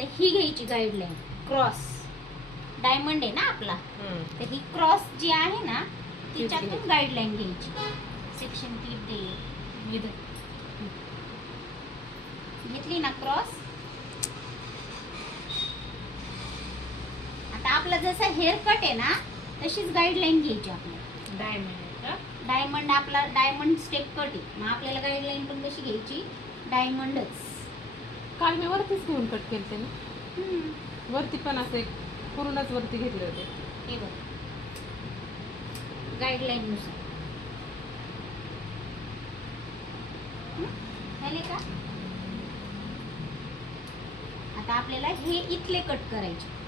आता ही घ्यायची guideline cross diamond आहे ना आपला, तर ही क्रॉस जी आहे ना तिच्यातून गाईडलाईन घ्यायची. सेक्शन टीप दे घेतली ना क्रॉस. आता आपला जसा हेअर कट आहे ना तशीच गाईडलाईन घ्यायची आपल्याला. डायमंड आपला डायमंड स्टेप कट आहे, मग आपल्याला गाईडलाईन पण कशी घ्यायची डायमंडच. काल मी वरतीच घेऊन कट केलते ना, वरती पण असे पूर्णच वरती घेतले होते. हे बघ गाईडलाईन नुसार झाले का. आता आपल्याला हे इथले कट करायचे.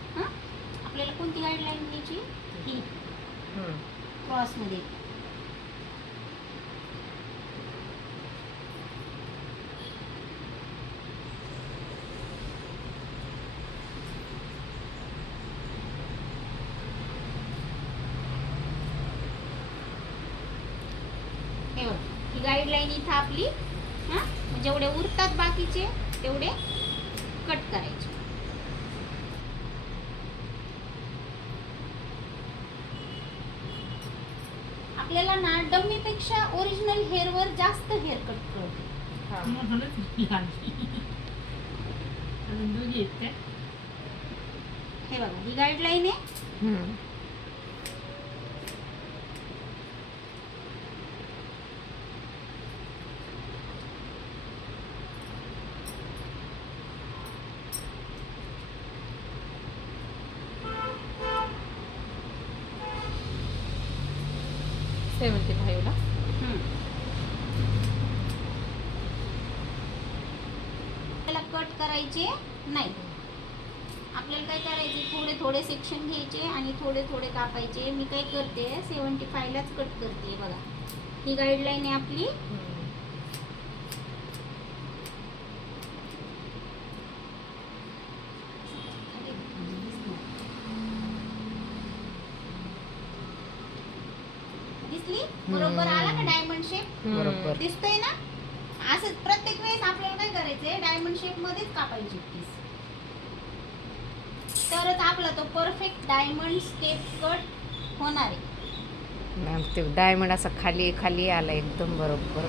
आपल्याला कोणती गाईडलाईन घ्यायची, ही क्रॉस मध्ये. हे बघ ही गाईडलाईन इथं आपली. जेवढे उरतात बाकीचे तेवढे कट करायचे. आपल्याला ना डमीपेक्षा ओरिजिनल हेअरवर जास्त हेअर कट करते. हे बघा ही गाईडलाईन आहे. ला त्याला कट करायचे नाही. आपल्याला काय करायचे, थोडे थोडे सेक्शन घ्यायचे आणि थोडे थोडे कापायचे. मी काय करते 75 लाच कट करते. बघा ही गाईडलाईन आहे आपली. दिसली बरोबर आला ना डायमंड शेप, बरोबर दिसतोय ना. असं प्रत्येक वेळेस आपल्याला काय करायचंय डायमंड शेप मध्येच कापायची पीस, तरच आपला तो परफेक्ट डायमंड स्टेप कट होणार आहे. मॅम ते डायमंड असा खाली खाली आला एकदम बरोबर.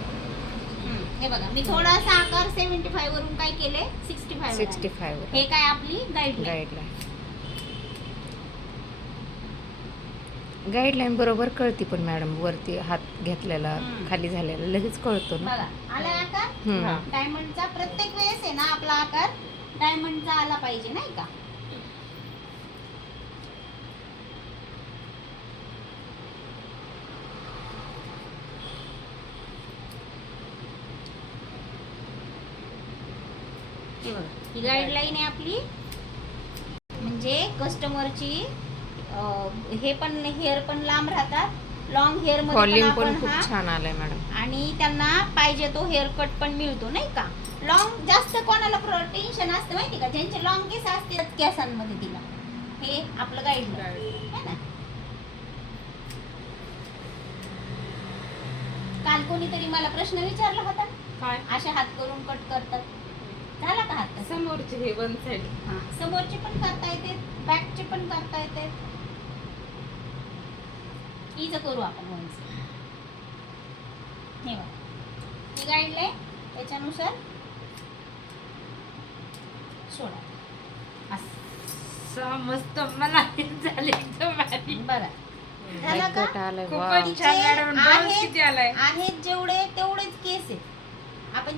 हे बघा मी थोडासा आकार 75 वरून काय केले 65 वर. हे काय आपली गाईडलाईन. गाईडलाईन बरोबर कळती पण मॅडम, वरती हात घेतलेला खाली झालेला लगेच कळतो ना. बघा आला आकार डायमंडचा. प्रत्येक वेळेस आहे ना आपला आकार डायमंडचा आला पाहिजे नाही का. हे बघा ही गाईडलाईन आहे आपली. म्हणजे कस्टमरची हे पण हेअर पण लांब राहतात, लॉंग हेअर मध्ये व्हॉल्यूम पण पण आपण खूप छान आलाय मॅडम. आणि त्यांना पाहिजे तो हेअर कट पण मिळतो नाही का. लॉंग जास्त कोणाला टेन्शन असतं माहिती का, ज्यांचे लॉंग केस असते केसांमध्ये तिला हे आपलं गाईडलाईन है ना. काल कोणीतरी मला प्रश्न विचारला होता, काय असे हात करून कट करतात. झाला का हात तसा? समोरचे हे वन साइड. समोरचे पण करता येते, बॅकचे पण करता येते. हिचं करू आपण वन्स. हे बघा ही गाईडलाईन त्याच्यानुसार सोडा. मस्त मला झाले एकदम भारी. बघा झाला का. आलाय खूपच वाव. छान मॅडम. आहेत किती आलाय. आहेत जेवढे तेवढेच केस आहेत. आपण